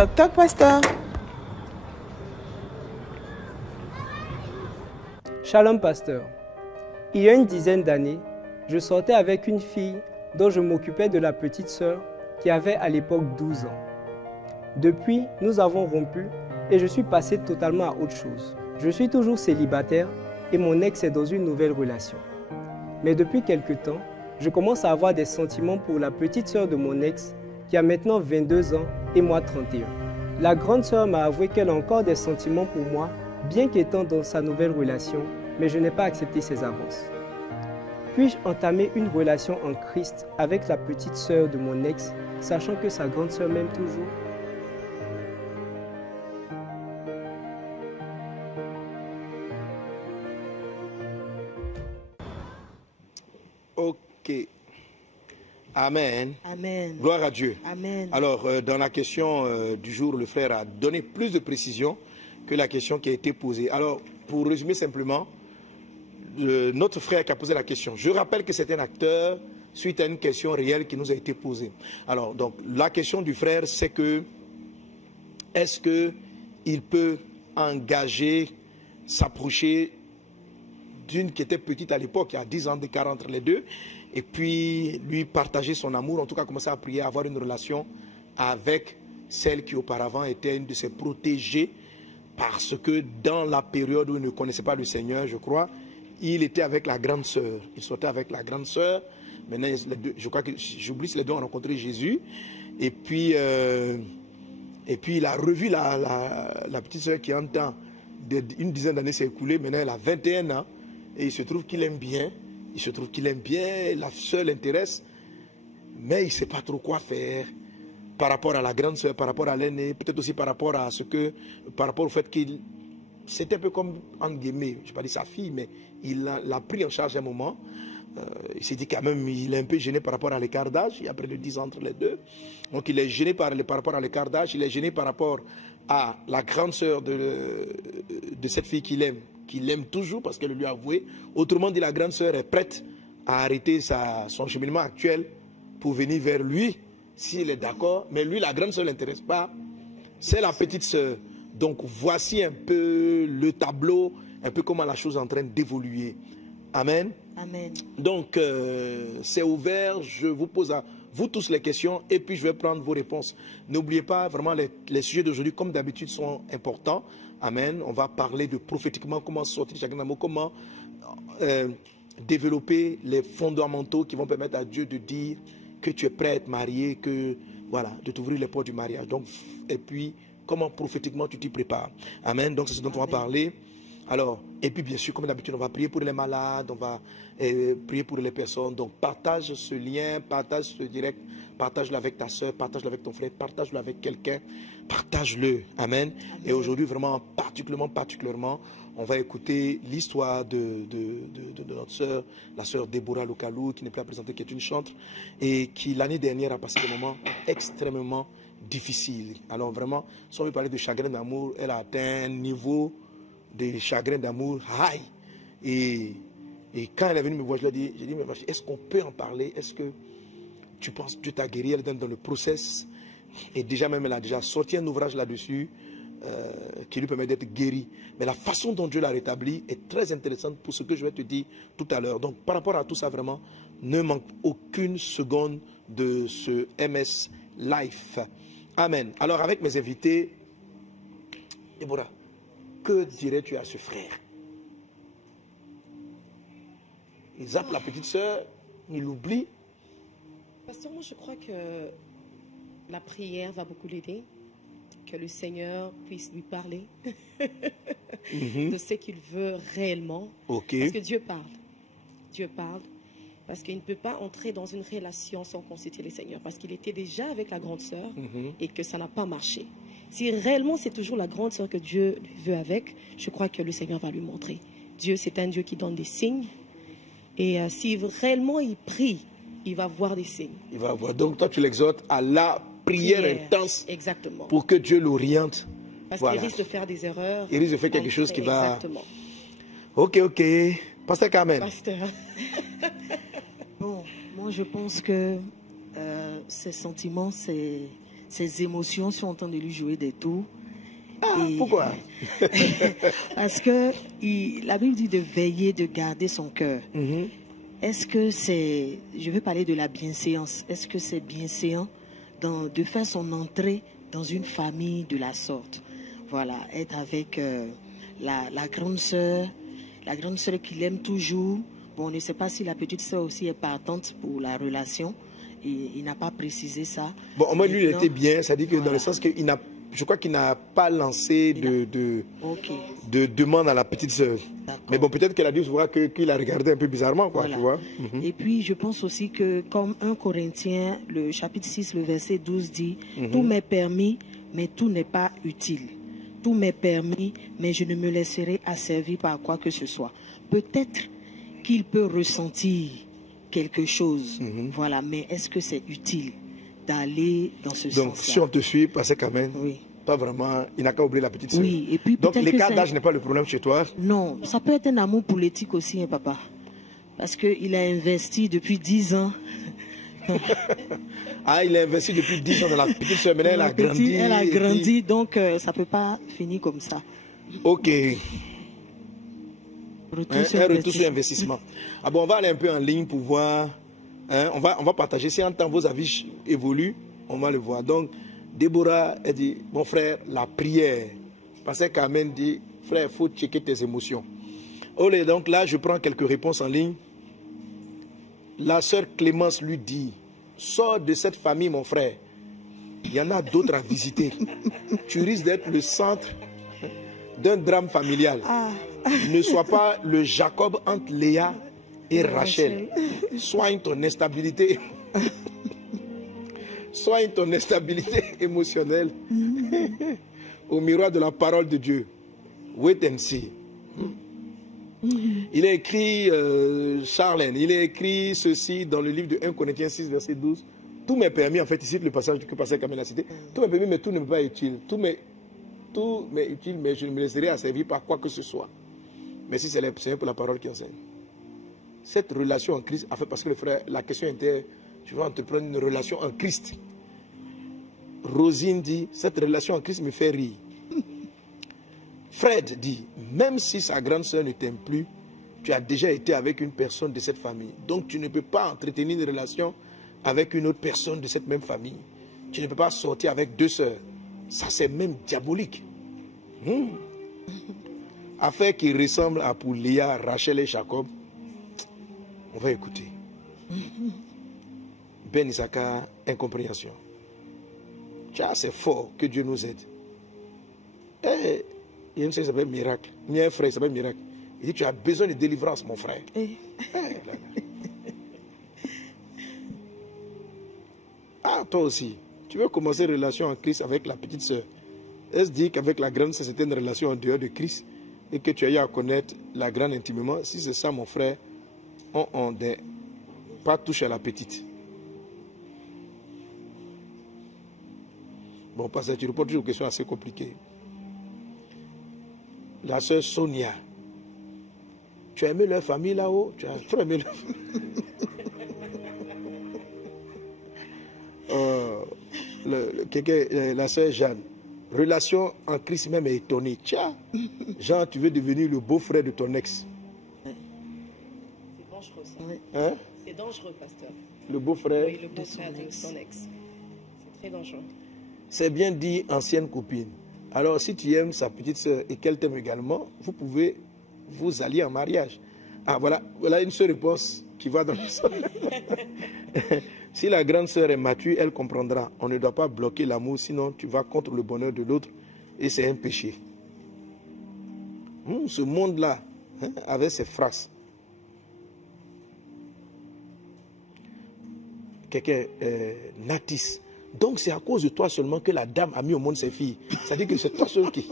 Toc toc, pasteur. Shalom, pasteur. Il y a une dizaine d'années, je sortais avec une fille dont je m'occupais de la petite sœur qui avait à l'époque 12 ans. Depuis, nous avons rompu et je suis passé totalement à autre chose. Je suis toujours célibataire et mon ex est dans une nouvelle relation. Mais depuis quelque temps, je commence à avoir des sentiments pour la petite sœur de mon ex qui a maintenant 22 ans et moi 31. La grande sœur m'a avoué qu'elle a encore des sentiments pour moi, bien qu'étant dans sa nouvelle relation, mais je n'ai pas accepté ses avances. Puis-je entamer une relation en Christ avec la petite sœur de mon ex, sachant que sa grande sœur m'aime toujours? Ok. Amen. Amen. Gloire à Dieu. Amen. Alors, dans la question du jour, le frère a donné plus de précision que la question qui a été posée. Alors, pour résumer simplement, notre frère qui a posé la question, je rappelle que c'est un acteur suite à une question réelle qui nous a été posée. Alors, donc, la question du frère, c'est que, est-ce qu'il peut engager, s'approcher d'une qui était petite à l'époque, il y a 10 ans d'écart entre les deux, et puis lui partager son amour, en tout cas commencer à prier, avoir une relation avec celle qui auparavant était une de ses protégées, parce que dans la période où il ne connaissait pas le Seigneur, je crois, il était avec la grande sœur. Il sortait avec la grande sœur. Maintenant, je crois que, j'oublie si les deux ont rencontré Jésus. Et puis il a revu la petite sœur qui, en temps, une dizaine d'années s'est écoulée. Maintenant, elle a 21 ans. Et il se trouve qu'il aime bien. Il se trouve qu'il aime bien. La sœur l'intéresse. Mais il ne sait pas trop quoi faire par rapport à la grande sœur, par rapport à l'aînée. Peut-être aussi par rapport à par rapport au fait qu'il... C'était un peu comme, entre guillemets, je ne vais pas dire sa fille, mais il l'a pris en charge à un moment. Il s'est dit quand même, il est un peu gêné par rapport à l'écart d'âge. Il y a près de 10 ans entre les deux. Donc il est gêné par rapport à l'écart d'âge. Il est gêné par rapport à la grande sœur de cette fille qu'il aime toujours parce qu'elle lui a avoué. Autrement dit, la grande sœur est prête à arrêter son cheminement actuel pour venir vers lui, s'il est d'accord. Mais lui, la grande sœur ne l'intéresse pas. C'est la petite sœur. Donc voici un peu le tableau, un peu comment la chose est en train d'évoluer. Amen. Amen. Donc c'est ouvert, je vous pose à vous tous les questions et puis je vais prendre vos réponses. N'oubliez pas, vraiment les sujets d'aujourd'hui comme d'habitude sont importants. Amen. On va parler de prophétiquement comment sortir de chacun d'amour, comment développer les fondamentaux qui vont permettre à Dieu de dire que tu es prêt à être marié, que voilà, de t'ouvrir les portes du mariage. Donc, et puis comment prophétiquement tu t'y prépares. Amen. Donc c'est ce dont on va parler. Alors, et puis bien sûr, comme d'habitude, on va prier pour les malades, on va prier pour les personnes. Donc partage ce lien, partage ce direct, partage-le avec ta soeur, partage-le avec ton frère, partage-le avec quelqu'un, partage-le. Amen. Et aujourd'hui, vraiment, particulièrement, on va écouter l'histoire de notre soeur, la soeur Déborah Lokalou, qui n'est plus à présenter, qui est une chantre, et qui l'année dernière a passé des moments extrêmement difficiles. Alors vraiment, si on veut parler de chagrin d'amour, elle a atteint un niveau de chagrin d'amour high. Et quand elle est venue me voir, je lui ai dit, mais est-ce qu'on peut en parler? Est-ce que tu penses que Dieu t'a guéri? Elle est dans le process. Et déjà même, elle a déjà sorti un ouvrage là-dessus qui lui permet d'être guérie. Mais la façon dont Dieu l'a rétabli est très intéressante pour ce que je vais te dire tout à l'heure. Donc par rapport à tout ça, vraiment, ne manque aucune seconde de ce MS Life. Amen. Alors avec mes invités, Déborah, que dirais-tu à ce frère? Il zappe la petite sœur, il l'oublie. Pasteur, moi je crois que la prière va beaucoup l'aider, que le Seigneur puisse lui parler de ce qu'il veut réellement. Parce que Dieu parle. Dieu parle. Parce qu'il ne peut pas entrer dans une relation sans consulter le Seigneur. Parce qu'il était déjà avec la grande sœur et que ça n'a pas marché. Si réellement c'est toujours la grande sœur que Dieu veut avec, je crois que le Seigneur va lui montrer. Dieu, c'est un Dieu qui donne des signes. Et si réellement il prie, il va voir des signes. Il va voir. Donc toi, tu l'exhortes à la prière intense. Exactement. Pour que Dieu l'oriente. Parce qu'il risque de faire des erreurs. Il risque de faire quelque chose qui va... Exactement. Ok. Pasteur Carmen. Pasteur. Bon, moi je pense que ces sentiments, c'est ses émotions sont en train de lui jouer des tours. Pourquoi? Parce que la Bible dit de veiller, de garder son cœur. Est-ce que c'est, je veux parler de la bienséance, est-ce que c'est bienséant de faire son entrée dans une famille de la sorte? Voilà, être avec la grande sœur qu'il aime toujours. Bon, on ne sait pas si la petite sœur aussi est partante pour la relation. Il n'a pas précisé ça. Bon, au moins lui, il était bien, ça dit que dans le sens qu'il n'a, je crois qu'il n'a pas lancé de demande à la petite sœur. Mais bon, peut-être qu'elle a dû se voir qu'il a regardé un peu bizarrement, quoi, voilà. Tu vois. Et puis, je pense aussi que, comme 1 Corinthiens, le chapitre 6, le verset 12 dit, tout m'est permis, mais tout n'est pas utile. Tout m'est permis, mais je ne me laisserai asservir par quoi que ce soit. Peut-être qu'il peut ressentir quelque chose, voilà, mais est-ce que c'est utile d'aller dans ce sens-là? Donc, si on te suit, parce que quand même, pas vraiment, il n'a qu'à oublier la petite sœur. Oui, et puis donc, l'écart d'âge n'est pas le problème chez toi? Non, ça peut être un amour politique aussi, hein, papa. Parce qu'il a investi depuis 10 ans. Il a investi depuis 10 ans dans la petite sœur, maintenant elle a grandi. Elle a grandi, donc ça ne peut pas finir comme ça. Ok. Un retour sur investissement. Ah bon, on va aller un peu en ligne pour voir. On va partager. Si en temps vos avis évoluent, on va le voir. Donc, Déborah, elle dit, mon frère, la prière. Pasteur Carmen dit, frère, il faut checker tes émotions. Olé, donc là, je prends quelques réponses en ligne. La sœur Clémence lui dit, sors de cette famille, mon frère. Il y en a d'autres à visiter. Tu risques d'être le centre d'un drame familial. Ne sois pas le Jacob entre Léa et Rachel. Soigne ton instabilité. Soigne ton instabilité émotionnelle au miroir de la parole de Dieu. Wait and see. Il a écrit, Charlène, il a écrit ceci dans le livre de 1 Corinthiens 6, verset 12. Tout m'est permis, en fait, ici, le passage que Pasteur Kamel a cité. Tout m'est permis, mais tout ne m'est pas utile. Tout m'est utile, mais je ne me laisserai asservir par quoi que ce soit. Mais si c'est le Seigneur pour la parole qui enseigne. Cette relation en Christ a fait, parce que le frère, la question était, je vais entreprendre une relation en Christ. Rosine dit, cette relation en Christ me fait rire. Fred dit, même si sa grande sœur ne t'aime plus, tu as déjà été avec une personne de cette famille. Donc tu ne peux pas entretenir une relation avec une autre personne de cette même famille. Tu ne peux pas sortir avec deux sœurs. Ça c'est même diabolique. Affaire qui ressemble à pour Léa, Rachel et Jacob. On va écouter. Ben Isaka, incompréhension. Tiens, c'est fort, que Dieu nous aide. Et il y a une sœur qui s'appelle Miracle. Il y a un frère qui s'appelle Miracle. Il dit, tu as besoin de délivrance, mon frère. Toi aussi, tu veux commencer une relation en Christ avec la petite sœur. Est-ce dit qu'avec la grande sœur, c'était une relation en dehors de Christ et que tu as eu à connaître la grande intimement? Si c'est ça, mon frère, pas touche à la petite. Bon, parce que tu réponds toujours aux questions assez compliquées. La sœur Sonia, tu as aimé leur famille là-haut? Tu as trop aimé leur famille. La sœur Jeanne, relation en Christ même est étonnée. Tiens, Jean, tu veux devenir le beau-frère de ton ex. C'est dangereux ça. Hein? C'est dangereux, pasteur. Le beau-frère Oui, le beau-frère de son ex. C'est très dangereux. C'est bien dit ancienne copine. Alors si tu aimes sa petite soeur et qu'elle t'aime également, vous pouvez vous allier en mariage. Ah voilà une seule réponse qui va dans le sens. Si la grande sœur est mature, elle comprendra. On ne doit pas bloquer l'amour, sinon tu vas contre le bonheur de l'autre et c'est un péché. Ce monde-là, avec ses phrases. Quelqu'un, Natis. Donc c'est à cause de toi seulement que la dame a mis au monde ses filles. C'est-à-dire que c'est toi seul qui...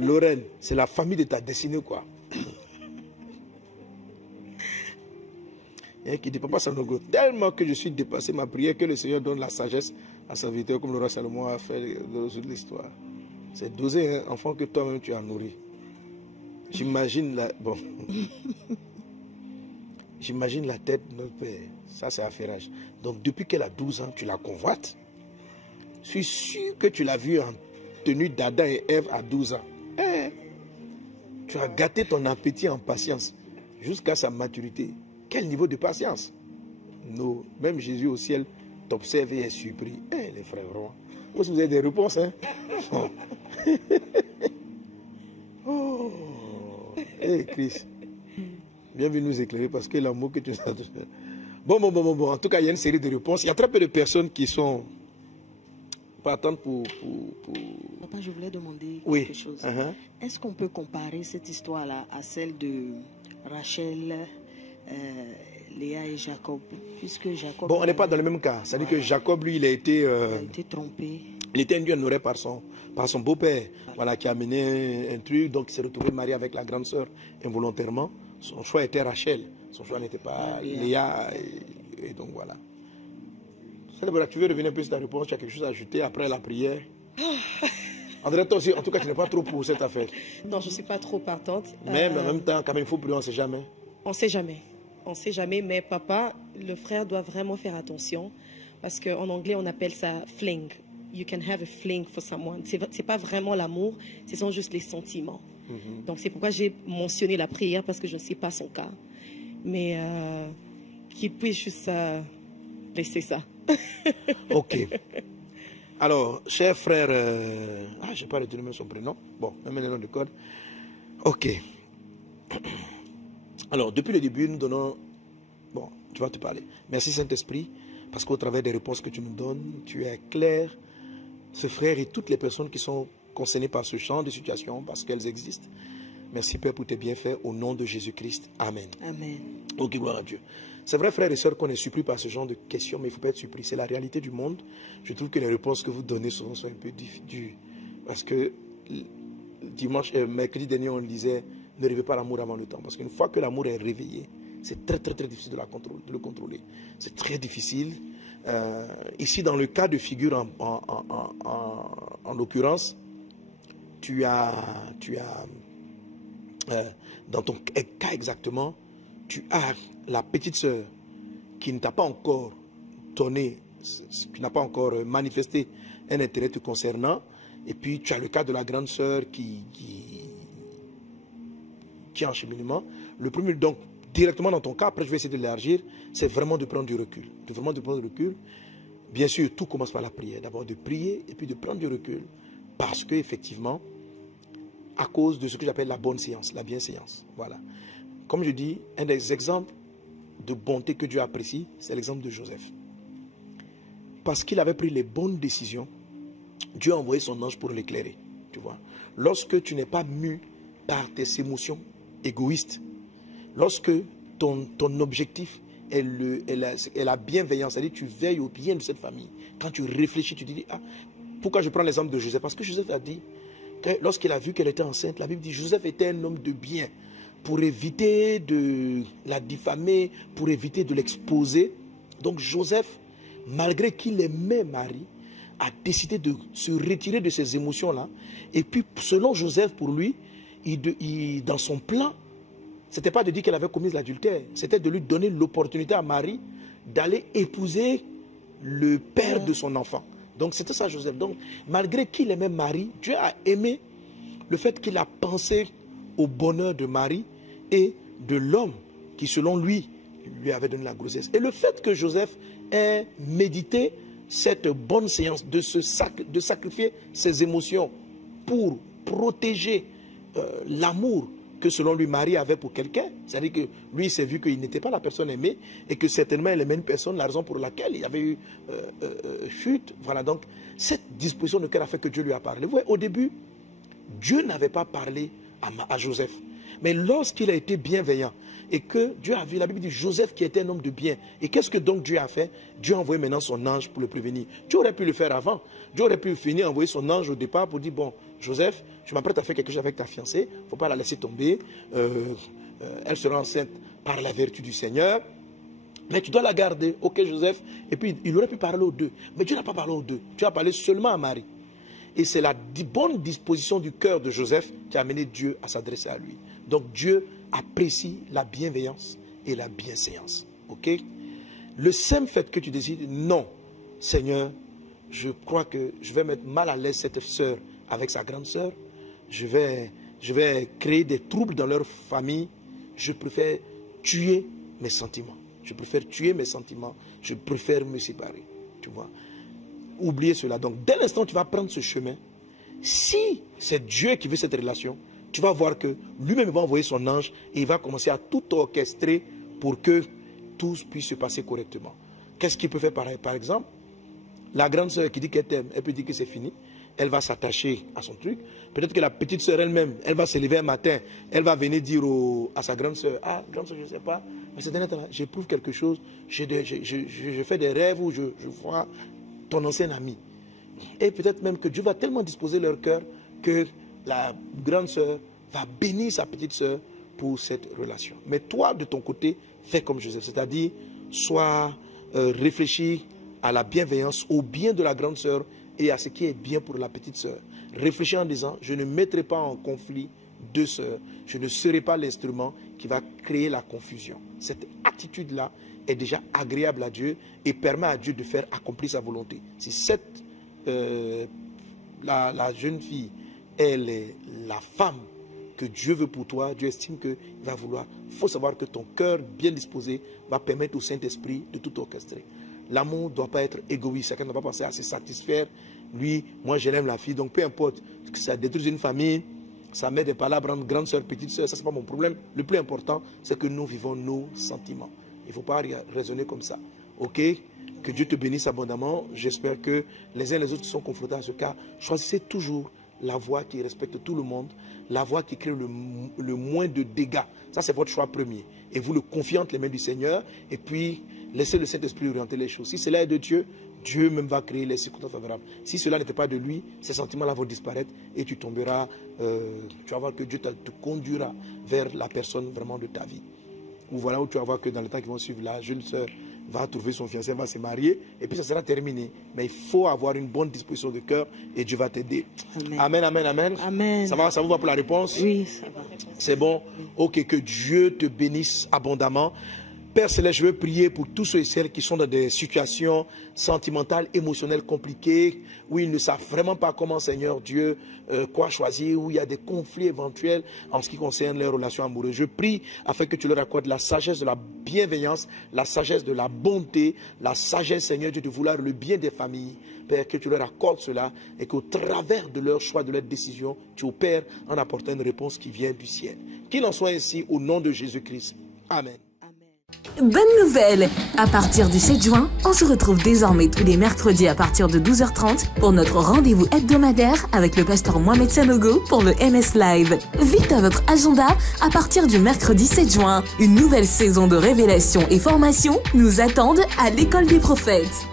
Lorraine, c'est la famille de ta destinée, quoi. Qui dit, papa Sanogo, tellement que je suis dépassé, ma prière que le Seigneur donne la sagesse à sa serviteur, comme le roi Salomon a fait de l'histoire. C'est doser un enfant que toi-même tu as nourri. J'imagine la... Bon. j'imagine la tête de notre père. Ça, c'est affairage. Donc, depuis qu'elle a 12 ans, tu la convoites. Je suis sûr que tu l'as vue en tenue d'Adam et Ève à 12 ans. Tu as gâté ton appétit en patience jusqu'à sa maturité. Quel niveau de patience? Non, même Jésus au ciel t'observe et est surpris. Les frères, vraiment. Vous avez des réponses, hein? Oh, Christ. Bienvenue nous éclairer parce que l'amour que tu nous as donné. Bon. En tout cas, il y a une série de réponses. Il y a très peu de personnes qui sont partantes pour... Papa, je voulais demander oui. quelque chose. Est-ce qu'on peut comparer cette histoire-là à celle de Rachel, Léa et Jacob, puisque Jacob... Bon, on n'est pas dans le même cas. C'est-à-dire que Jacob, lui, il a été trompé. Il était induit en erreur par son beau-père, voilà, qui a mené un truc. Donc, il s'est retrouvé marié avec la grande sœur involontairement. Son choix était Rachel. Son choix n'était pas Léa. Et donc, voilà. Tu veux revenir un peu sur ta réponse? Tu as quelque chose à ajouter après la prière? André, toi aussi, en tout cas, tu n'es pas trop pour cette affaire. Non, je ne suis pas trop partante. Mais en même temps, quand même, il faut prier, on ne sait jamais. On ne sait jamais. On ne sait jamais, mais papa, le frère doit vraiment faire attention. Parce qu'en anglais, on appelle ça fling. You can have a fling for someone. Ce n'est pas vraiment l'amour, ce sont juste les sentiments. Donc c'est pourquoi j'ai mentionné la prière, parce que je ne sais pas son cas. Mais qu'il puisse juste laisser ça. Ok. Alors, cher frère... je n'ai pas retenu même son prénom. Bon, même le nom de code. Ok. Alors, depuis le début, nous donnons... Bon, tu vas te parler. Merci Saint-Esprit, parce qu'au travers des réponses que tu nous donnes, tu es clair, ce frère et toutes les personnes qui sont concernées par ce genre de situation, parce qu'elles existent. Merci Père pour tes bienfaits, au nom de Jésus-Christ. Amen. Amen. Ok, gloire à Dieu. C'est vrai, frères et sœurs, qu'on est surpris par ce genre de questions, mais il ne faut pas être surpris. C'est la réalité du monde. Je trouve que les réponses que vous donnez souvent sont un peu dures. Parce que mercredi dernier, on disait, ne rêvez pas l'amour avant le temps. Parce qu'une fois que l'amour est réveillé, c'est très, très, très difficile de le contrôler. C'est très difficile. Ici, dans le cas de figure, en l'occurrence, tu as dans ton cas exactement, tu as la petite sœur qui ne t'a pas encore donné, qui n'a pas encore manifesté un intérêt te concernant, et puis tu as le cas de la grande sœur qui est en cheminement. Le premier, donc, directement dans ton cas, après je vais essayer de l'élargir, c'est vraiment de prendre du recul. Bien sûr, tout commence par la prière. D'abord de prier et puis de prendre du recul. Parce que effectivement, à cause de ce que j'appelle la bonne séance, la bienséance. Voilà. Comme je dis, un des exemples de bonté que Dieu apprécie, c'est l'exemple de Joseph. Parce qu'il avait pris les bonnes décisions, Dieu a envoyé son ange pour l'éclairer. Tu vois. Lorsque tu n'es pas mu par tes émotions égoïstes, lorsque ton objectif est la bienveillance, c'est-à-dire tu veilles au bien de cette famille, quand tu réfléchis, tu te dis, pourquoi je prends l'exemple de Joseph? Parce que Joseph a dit, lorsqu'il a vu qu'elle était enceinte, la Bible dit, Joseph était un homme de bien, pour éviter de la diffamer, pour éviter de l'exposer. Donc Joseph, malgré qu'il aimait Marie, a décidé de se retirer de ces émotions-là. Et puis, selon Joseph, pour lui, dans son plan, ce n'était pas de dire qu'elle avait commis l'adultère, c'était de lui donner l'opportunité à Marie d'aller épouser le père de son enfant. Donc c'était ça Joseph. Donc malgré qu'il aimait Marie, Dieu a aimé le fait qu'il a pensé au bonheur de Marie et de l'homme qui selon lui avait donné la grossesse. Et le fait que Joseph ait médité cette bonne séance de sacrifier ses émotions pour protéger l'amour que selon lui Marie avait pour quelqu'un, c'est-à-dire que lui s'est vu qu'il n'était pas la personne aimée et que certainement elle aimait une personne, la raison pour laquelle il y avait eu chute. Voilà, donc cette disposition de cœur a fait que Dieu lui a parlé. Vous voyez, au début, Dieu n'avait pas parlé à Joseph, mais lorsqu'il a été bienveillant et que Dieu a vu, la Bible dit Joseph qui était un homme de bien. Et qu'est-ce que donc Dieu a fait? Dieu a envoyé maintenant son ange pour le prévenir. Dieu aurait pu le faire avant. Dieu aurait pu finir envoyer son ange au départ pour dire, bon, Joseph, je m'apprête à faire quelque chose avec ta fiancée, il ne faut pas la laisser tomber, elle sera enceinte par la vertu du Seigneur, mais tu dois la garder, ok Joseph, et puis il aurait pu parler aux deux, mais Dieu n'a pas parlé aux deux, Dieu a parlé seulement à Marie. Et c'est la bonne disposition du cœur de Joseph qui a amené Dieu à s'adresser à lui. Donc Dieu apprécie la bienveillance et la bienséance. Ok? Le simple fait que tu décides, non, Seigneur, je crois que je vais mettre mal à l'aise cette sœur avec sa grande sœur, je vais créer des troubles dans leur famille, je préfère tuer mes sentiments. Je préfère tuer mes sentiments, je préfère me séparer. Tu vois? Oubliez cela. Donc, dès l'instant où tu vas prendre ce chemin, si c'est Dieu qui veut cette relation, tu vas voir que lui-même va envoyer son ange et il va commencer à tout orchestrer pour que tout puisse se passer correctement. Qu'est-ce qu'il peut faire par exemple? La grande sœur qui dit qu'elle t'aime, elle peut dire que c'est fini. Elle va s'attacher à son truc. Peut-être que la petite sœur elle-même, elle va se lever un matin, elle va venir dire à sa grande sœur, ah, grande sœur, je ne sais pas, mais cette dernière temps, j'éprouve quelque chose, je fais des rêves où je vois ton ancien ami. Et peut-être même que Dieu va tellement disposer leur cœur que la grande sœur va bénir sa petite sœur pour cette relation. Mais toi, de ton côté, fais comme Joseph, c'est-à-dire, sois réfléchi à la bienveillance, au bien de la grande sœur et à ce qui est bien pour la petite sœur. Réfléchis en disant, je ne mettrai pas en conflit deux sœurs, je ne serai pas l'instrument qui va créer la confusion. Cette attitude-là est déjà agréable à Dieu et permet à Dieu de faire accomplir sa volonté. Si la jeune fille, elle est la femme que Dieu veut pour toi, Dieu estime qu'il va vouloir. Il faut savoir que ton cœur bien disposé va permettre au Saint-Esprit de tout orchestrer. L'amour ne doit pas être égoïste, chacun ne doit pas penser à se satisfaire. Lui, moi je l'aime la fille, donc peu importe que ça détruise une famille, ça met des palabres entre grande soeur, petite soeur, ça c'est pas mon problème. Le plus important, c'est que nous vivons nos sentiments. Il ne faut pas raisonner comme ça. Ok? Que Dieu te bénisse abondamment. J'espère que les uns et les autres qui sont confrontés à ce cas, choisissez toujours la voie qui respecte tout le monde, la voie qui crée le moins de dégâts. Ça, c'est votre choix premier. Et vous le confiez entre les mains du Seigneur, et puis laissez le Saint-Esprit orienter les choses. Si cela est de Dieu, Dieu même va créer les circonstances favorables. Si cela n'était pas de lui, ces sentiments-là vont disparaître, et tu tomberas, tu vas voir que Dieu te conduira vers la personne vraiment de ta vie. Ou voilà où tu vas voir que dans le temps qui vont suivre, la jeune sœur va trouver son fiancé, va se marier, et puis ça sera terminé. Mais il faut avoir une bonne disposition de cœur, et Dieu va t'aider. Amen, amen, amen. Amen. Ça vous va pour la réponse? Oui, ça va. C'est bon? Ok, que Dieu te bénisse abondamment. Père Céleste, je veux prier pour tous ceux et celles qui sont dans des situations sentimentales, émotionnelles compliquées, où ils ne savent vraiment pas comment, Seigneur Dieu, quoi choisir, où il y a des conflits éventuels en ce qui concerne leurs relations amoureuses. Je prie afin que tu leur accordes la sagesse de la bienveillance, la sagesse de la bonté, la sagesse, Seigneur Dieu, de vouloir le bien des familles. Père, que tu leur accordes cela et qu'au travers de leur choix, de leur décision, tu opères en apportant une réponse qui vient du ciel. Qu'il en soit ainsi au nom de Jésus-Christ. Amen. Bonne nouvelle! À partir du 7 juin, on se retrouve désormais tous les mercredis à partir de 12h30 pour notre rendez-vous hebdomadaire avec le pasteur Mohamed Sanogo pour le MS Live. Vite à votre agenda, à partir du mercredi 7 juin, une nouvelle saison de révélation et formation nous attendent à l'école des prophètes.